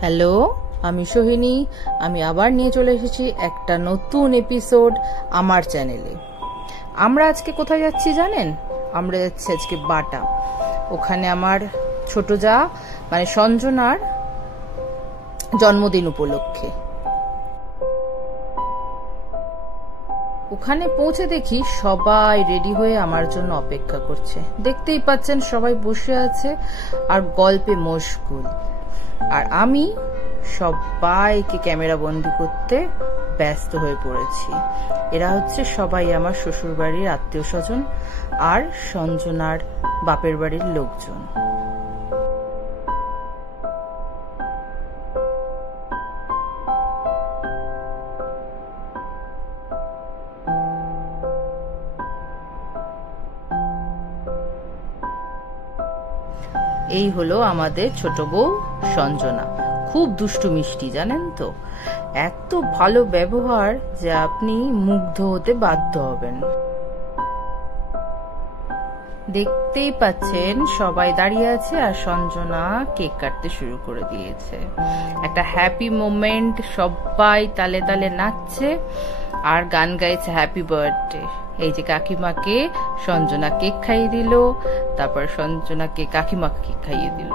Hello, আমি সোহিনী। আমি আবার নিয়ে চলে এসেছি একটা নতুন এপিসোড আমার চ্যানেলে। আমরা আজকে কোথায় যাচ্ছি জানেন? আমরা যাচ্ছি আজকে বাটা। ওখানে আমার ছোট যা মানে সঞ্জনার জন্মদিন উপলক্ষে। ওখানে পৌঁছে দেখি সবাই রেডি হয়ে আমার জন্য অপেক্ষা করছে। দেখতেই পাচ্ছেন সবাই বসে আছে আর গল্পে মশগুল, আর আমি সবাইকে ক্যামেরা বন্দি করতে ব্যস্ত হয়ে পড়েছি। এরা হচ্ছে সবাই আমার শ্বশুর বাড়ির আত্মীয় স্বজন আর সঞ্জনার বাপের বাড়ির লোকজন। এই হলো আমাদের ছোট বউ সঞ্জনা। খুব দুষ্টু মিষ্টি, জানেন তো। এত ভালো ব্যবহার যে আপনি মুগ্ধ হতে বাধ্য হবেন। দেখতেই পাচ্ছেন সবাই দাঁড়িয়ে আছে আর সঞ্জনা কেক কাটতে শুরু করে দিয়েছে। একটা হ্যাপি মোমেন্ট, সবাই তালে তালে নাচছে আর গান গাইছে হ্যাপি বার্থডে। এই যে কাকিমাকে সঞ্জনা কেক খাইয়ে দিল, তারপর সঞ্জনাকে কাকিমাকে কেক খাইয়ে দিল।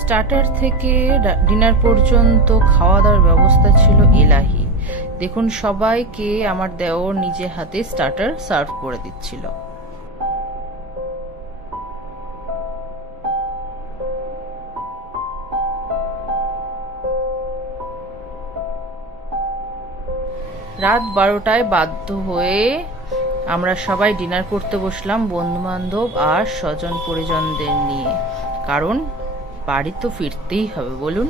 স্টার্টার থেকে ডিনার পর্যন্ত খাওয়া দাওয়ার ব্যবস্থা ছিল এলাহি। দেখুন সবাইকে আমার দেওর নিজে হাতে স্টার্টার সার্ভ করে দিচ্ছিল। রাত 12টায় বাধ্য হয়ে আমরা সবাই ডিনার করতে বসলাম, বন্ধু বান্ধব আর স্বজন পরিজনদের নিয়ে। কারণ বাড়ি তো ফিরতেই হবে, বলুন।